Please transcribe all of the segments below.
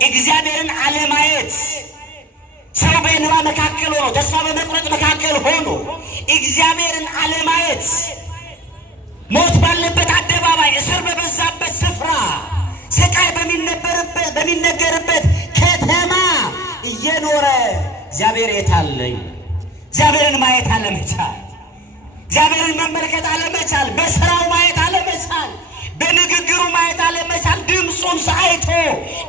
እግዚአብሔርን አለማየት ሰው በእንባ መካከል ሆኖ ተስፋ በመቁረጥ መካከል ሆኖ እግዚአብሔርን አለማየት ሞት ባለበት አደባባይ እስር በበዛበት ስፍራ ስቃይ በሚነገርበት ከተማ እየኖረ እግዚአብሔር የት አለ? እግዚአብሔርን ማየት አለመቻል፣ እግዚአብሔርን መመልከት አለመቻል፣ በስራው ማየት አለመቻል፣ በንግግሩ ማየት አለመቻል፣ ድምፁን ሳይቶ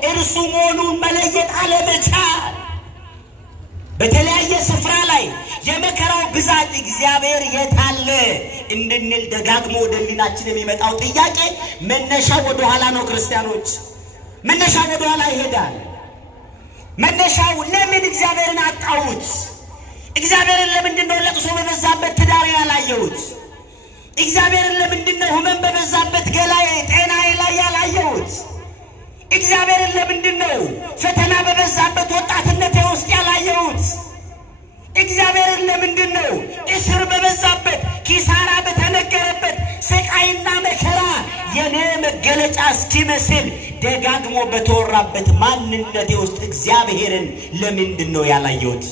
እርሱ መሆኑን መለየት አለመቻል። በተለያየ ስፍራ ላይ የመከራው ብዛት እግዚአብሔር የት አለ እንድንል ደጋግሞ ወደ ሕሊናችን የሚመጣው ጥያቄ መነሻው ወደ ኋላ ነው። ክርስቲያኖች መነሻው ወደ ኋላ ይሄዳል። መነሻው ለምን እግዚአብሔርን አጣሁት? እግዚአብሔርን ለምንድን ነው ለቅሶ በበዛበት ትዳሬ ያላየሁት? እግዚአብሔርን ለምንድን ነው ሕመም በበዛበት ገላዬ ጤናዬ ላይ ያላየሁት? እግዚአብሔርን ለምንድን ነው ፈተና በበዛበት ወጣትነቴ ውስጥ ያላየሁት? እግዚአብሔርን ለምንድን ነው እስር በበዛበት ኪሳራ በተነገረበት ስቃይና መከራ የኔ መገለጫ እስኪመስል ደጋግሞ በተወራበት ማንነቴ ውስጥ እግዚአብሔርን ለምንድን ነው ያላየሁት?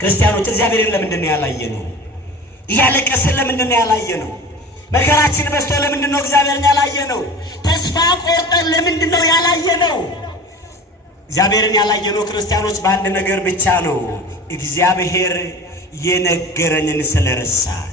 ክርስቲያኖች እግዚአብሔርን ለምንድን ነው ያላየነው? እያለቀስን ለምንድን ነው ያላየነው? መከራችን በዝቶ ለምንድን ነው እግዚአብሔርን ያላየነው? ተስፋ ቆርጠን ለምንድን ነው ያላየነው? እግዚአብሔርን ያላየነው ክርስቲያኖች በአንድ ነገር ብቻ ነው፣ እግዚአብሔር የነገረንን ስለረሳን።